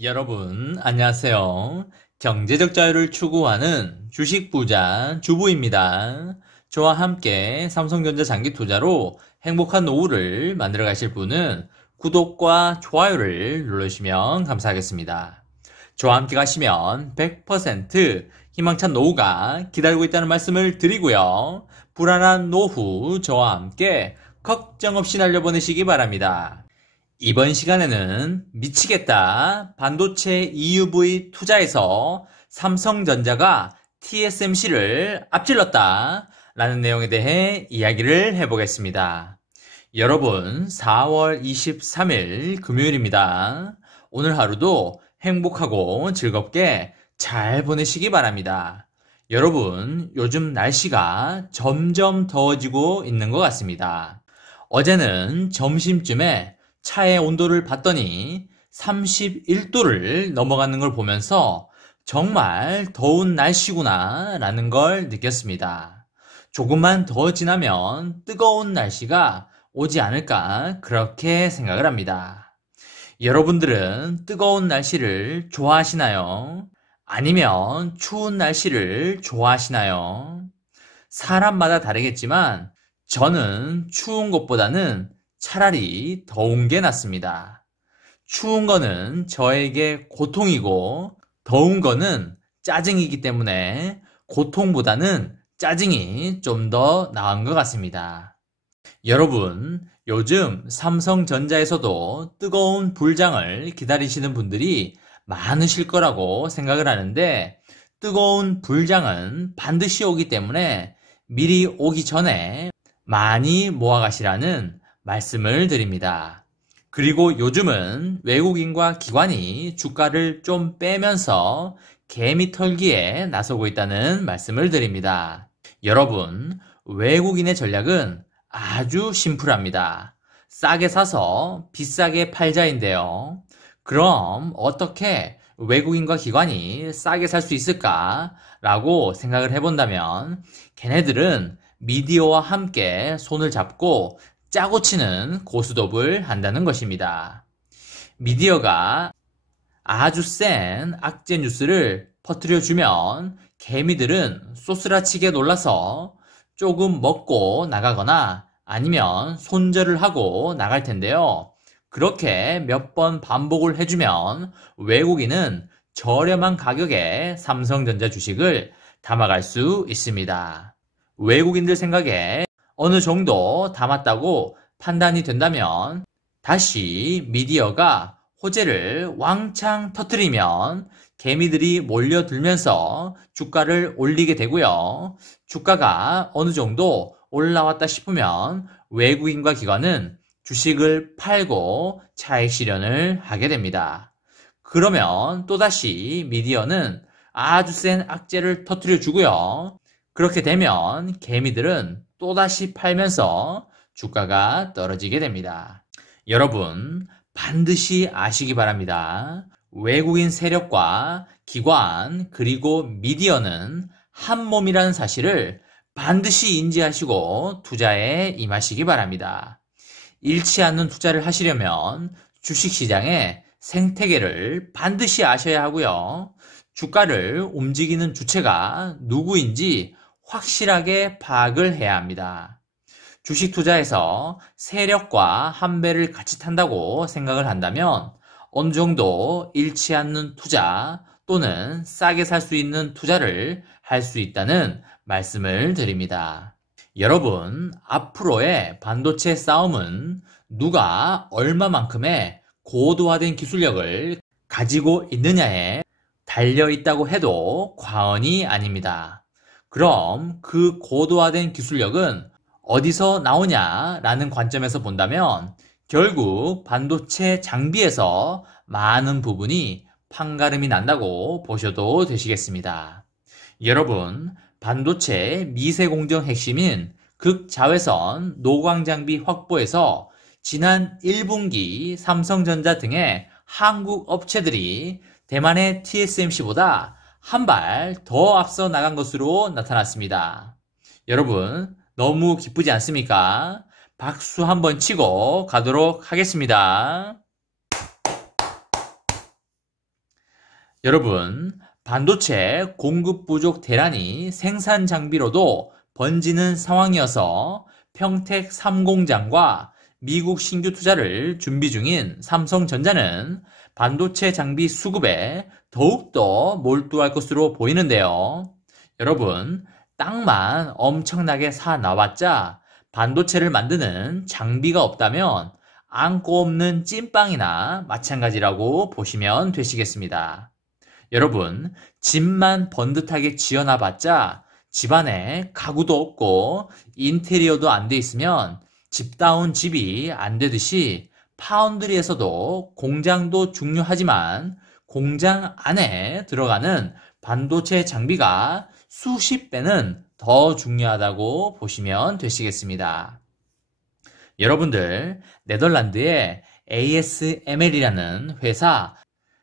여러분, 안녕하세요. 경제적 자유를 추구하는 주식 부자 주부입니다. 저와 함께 삼성전자 장기 투자로 행복한 노후를 만들어 가실 분은 구독과 좋아요를 눌러주시면 감사하겠습니다. 저와 함께 가시면 100% 희망찬 노후가 기다리고 있다는 말씀을 드리고요. 불안한 노후 저와 함께 걱정 없이 날려보내시기 바랍니다. 이번 시간에는 미치겠다 반도체 EUV 투자에서 삼성전자가 TSMC를 앞질렀다 라는 내용에 대해 이야기를 해보겠습니다. 여러분, 4월 23일 금요일입니다. 오늘 하루도 행복하고 즐겁게 잘 보내시기 바랍니다. 여러분, 요즘 날씨가 점점 더워지고 있는 것 같습니다. 어제는 점심쯤에 차의 온도를 봤더니 31도를 넘어가는 걸 보면서 정말 더운 날씨구나 라는 걸 느꼈습니다. 조금만 더 지나면 뜨거운 날씨가 오지 않을까 그렇게 생각을 합니다. 여러분들은 뜨거운 날씨를 좋아하시나요? 아니면 추운 날씨를 좋아하시나요? 사람마다 다르겠지만 저는 추운 것보다는 차라리 더운 게 낫습니다. 추운 거는 저에게 고통이고 더운 거는 짜증이기 때문에 고통보다는 짜증이 좀 더 나은 것 같습니다. 여러분, 요즘 삼성전자에서도 뜨거운 불장을 기다리시는 분들이 많으실 거라고 생각을 하는데 뜨거운 불장은 반드시 오기 때문에 미리 오기 전에 많이 모아가시라는 말씀을 드립니다. 그리고 요즘은 외국인과 기관이 주가를 좀 빼면서 개미 털기에 나서고 있다는 말씀을 드립니다. 여러분, 외국인의 전략은 아주 심플합니다. 싸게 사서 비싸게 팔자인데요. 그럼 어떻게 외국인과 기관이 싸게 살 수 있을까? 라고 생각을 해본다면 걔네들은 미디어와 함께 손을 잡고 짜고 치는 고스톱을 한다는 것입니다. 미디어가 아주 센 악재 뉴스를 퍼뜨려주면 개미들은 쏘스라치게 놀라서 조금 먹고 나가거나 아니면 손절을 하고 나갈 텐데요. 그렇게 몇 번 반복을 해주면 외국인은 저렴한 가격에 삼성전자 주식을 담아갈 수 있습니다. 외국인들 생각에 어느 정도 담았다고 판단이 된다면 다시 미디어가 호재를 왕창 터뜨리면 개미들이 몰려들면서 주가를 올리게 되고요. 주가가 어느 정도 올라왔다 싶으면 외국인과 기관은 주식을 팔고 차익 실현을 하게 됩니다. 그러면 또다시 미디어는 아주 센 악재를 터뜨려 주고요. 그렇게 되면 개미들은 또다시 팔면서 주가가 떨어지게 됩니다. 여러분, 반드시 아시기 바랍니다. 외국인 세력과 기관 그리고 미디어는 한 몸이라는 사실을 반드시 인지하시고 투자에 임하시기 바랍니다. 잃지 않는 투자를 하시려면 주식시장의 생태계를 반드시 아셔야 하고요. 주가를 움직이는 주체가 누구인지 확실하게 파악을 해야 합니다. 주식 투자에서 세력과 한 배를 같이 탄다고 생각을 한다면 어느 정도 잃지 않는 투자 또는 싸게 살 수 있는 투자를 할 수 있다는 말씀을 드립니다. 여러분, 앞으로의 반도체 싸움은 누가 얼마만큼의 고도화된 기술력을 가지고 있느냐에 달려 있다고 해도 과언이 아닙니다. 그럼 그 고도화된 기술력은 어디서 나오냐라는 관점에서 본다면 결국 반도체 장비에서 많은 부분이 판가름이 난다고 보셔도 되시겠습니다. 여러분, 반도체 미세 공정 핵심인 극자외선 노광 장비 확보에서 지난 1분기 삼성전자 등의 한국 업체들이 대만의 TSMC보다 한 발 더 앞서 나간 것으로 나타났습니다. 여러분, 너무 기쁘지 않습니까? 박수 한번 치고 가도록 하겠습니다. 여러분, 반도체 공급 부족 대란이 생산 장비로도 번지는 상황이어서 평택 3공장과 미국 신규 투자를 준비 중인 삼성전자는 반도체 장비 수급에 더욱더 몰두할 것으로 보이는데요. 여러분, 땅만 엄청나게 사 나왔자 반도체를 만드는 장비가 없다면 안고 없는 찐빵이나 마찬가지라고 보시면 되시겠습니다. 여러분, 집만 번듯하게 지어놔봤자 집안에 가구도 없고 인테리어도 안 돼 있으면 집다운 집이 안 되듯이 파운드리에서도 공장도 중요하지만 공장 안에 들어가는 반도체 장비가 수십 배는 더 중요하다고 보시면 되시겠습니다. 여러분들, 네덜란드의 ASML이라는 회사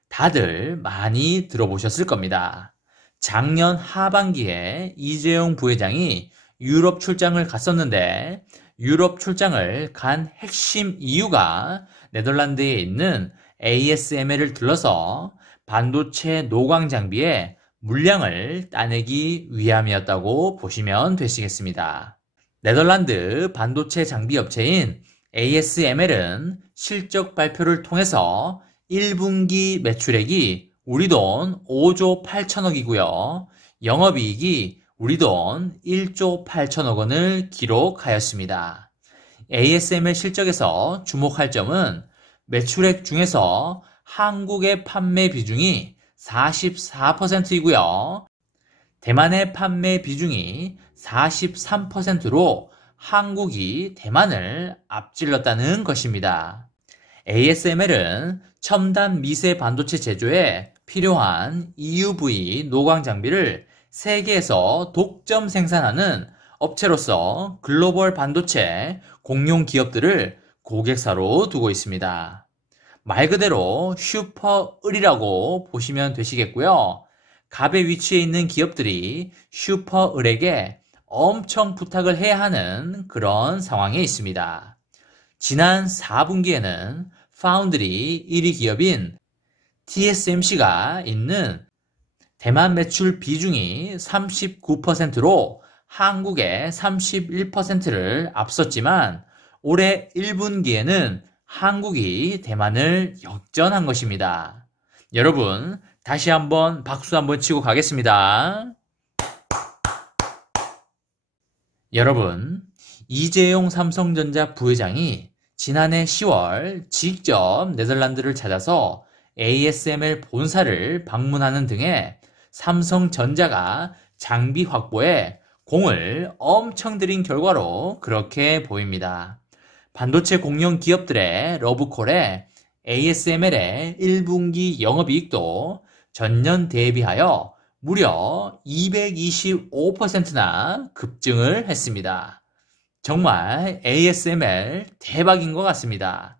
다들 많이 들어보셨을 겁니다. 작년 하반기에 이재용 부회장이 유럽 출장을 갔었는데 유럽 출장을 간 핵심 이유가 네덜란드에 있는 ASML을 들러서 반도체 노광 장비의 물량을 따내기 위함이었다고 보시면 되시겠습니다. 네덜란드 반도체 장비 업체인 ASML은 실적 발표를 통해서 1분기 매출액이 우리 돈 5조 8천억이고요. 영업이익이 우리 돈 1조 8천억 원을 기록하였습니다. ASML 실적에서 주목할 점은 매출액 중에서 한국의 판매 비중이 44%이고요. 대만의 판매 비중이 43%로 한국이 대만을 앞질렀다는 것입니다. ASML은 첨단 미세 반도체 제조에 필요한 EUV 노광 장비를 세계에서 독점 생산하는 업체로서 글로벌 반도체 공용 기업들을 고객사로 두고 있습니다. 말 그대로 슈퍼을이라고 보시면 되시겠고요. 갑의 위치에 있는 기업들이 슈퍼을에게 엄청 부탁을 해야 하는 그런 상황에 있습니다. 지난 4분기에는 파운드리 1위 기업인 TSMC가 있는 대만 매출 비중이 39%로 한국의 31%를 앞섰지만 올해 1분기에는 한국이 대만을 역전한 것입니다. 여러분, 다시 한번 박수 한번 치고 가겠습니다. 여러분, 이재용 삼성전자 부회장이 지난해 10월 직접 네덜란드를 찾아서 ASML 본사를 방문하는 등의 삼성전자가 장비 확보에 공을 엄청 들인 결과로 그렇게 보입니다. 반도체 공용 기업들의 러브콜에 ASML의 1분기 영업이익도 전년 대비하여 무려 225%나 급증을 했습니다. 정말 ASML 대박인 것 같습니다.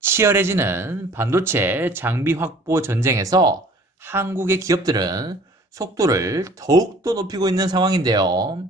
치열해지는 반도체 장비 확보 전쟁에서 한국의 기업들은 속도를 더욱더 높이고 있는 상황인데요.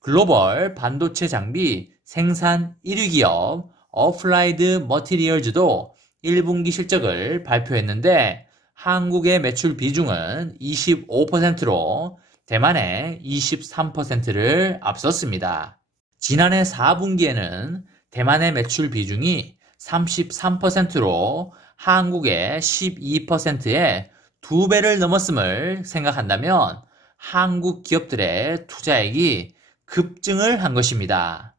글로벌 반도체 장비 생산 1위 기업 어플라이드 머티리얼즈도 1분기 실적을 발표했는데 한국의 매출 비중은 25%로 대만의 23%를 앞섰습니다. 지난해 4분기에는 대만의 매출 비중이 33%로 한국의 12%의 2배를 넘었음을 생각한다면 한국 기업들의 투자액이 급증을 한 것입니다.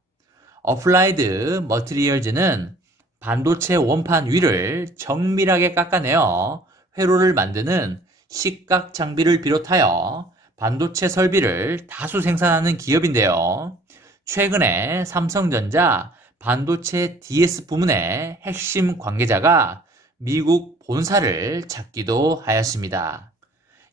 어플라이드 머티리얼즈는 반도체 원판 위를 정밀하게 깎아내어 회로를 만드는 식각 장비를 비롯하여 반도체 설비를 다수 생산하는 기업인데요. 최근에 삼성전자 반도체 DS 부문의 핵심 관계자가 미국 본사를 찾기도 하였습니다.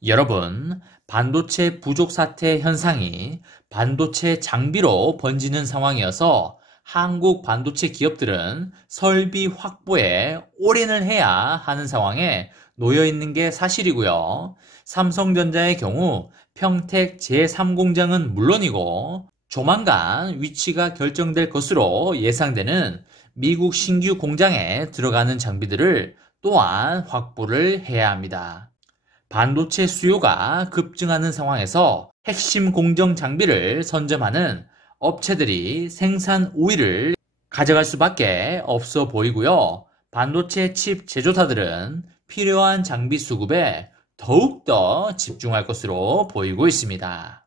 여러분, 반도체 부족 사태 현상이 반도체 장비로 번지는 상황이어서 한국 반도체 기업들은 설비 확보에 올인을 해야 하는 상황에 놓여 있는 게 사실이고요. 삼성전자의 경우 평택 제3공장은 물론이고 조만간 위치가 결정될 것으로 예상되는 미국 신규 공장에 들어가는 장비들을 또한 확보를 해야 합니다. 반도체 수요가 급증하는 상황에서 핵심 공정 장비를 선점하는 업체들이 생산 우위를 가져갈 수밖에 없어 보이고요. 반도체 칩 제조사들은 필요한 장비 수급에 더욱더 집중할 것으로 보이고 있습니다.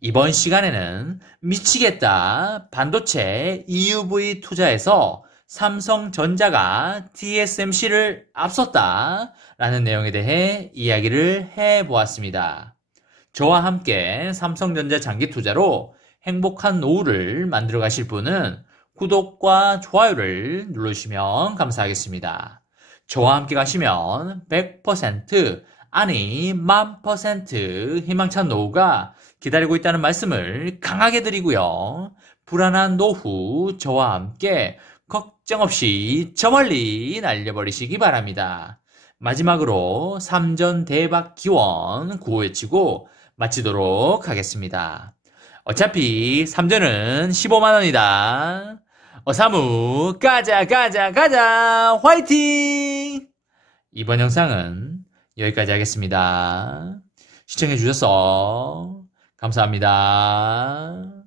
이번 시간에는 미치겠다 반도체 EUV 투자에서 삼성전자가 TSMC를 앞섰다 라는 내용에 대해 이야기를 해보았습니다. 저와 함께 삼성전자 장기 투자로 행복한 노후를 만들어 가실 분은 구독과 좋아요를 누르시면 감사하겠습니다. 저와 함께 가시면 100% 아니 1000% 희망찬 노후가 기다리고 있다는 말씀을 강하게 드리고요. 불안한 노후 저와 함께 걱정 없이 저 멀리 날려버리시기 바랍니다. 마지막으로 3전 대박 기원 구호 외치고 마치도록 하겠습니다. 어차피 3전은 15만원이다. 사무 가자 화이팅! 이번 영상은 여기까지 하겠습니다. 시청해주셔서 감사합니다.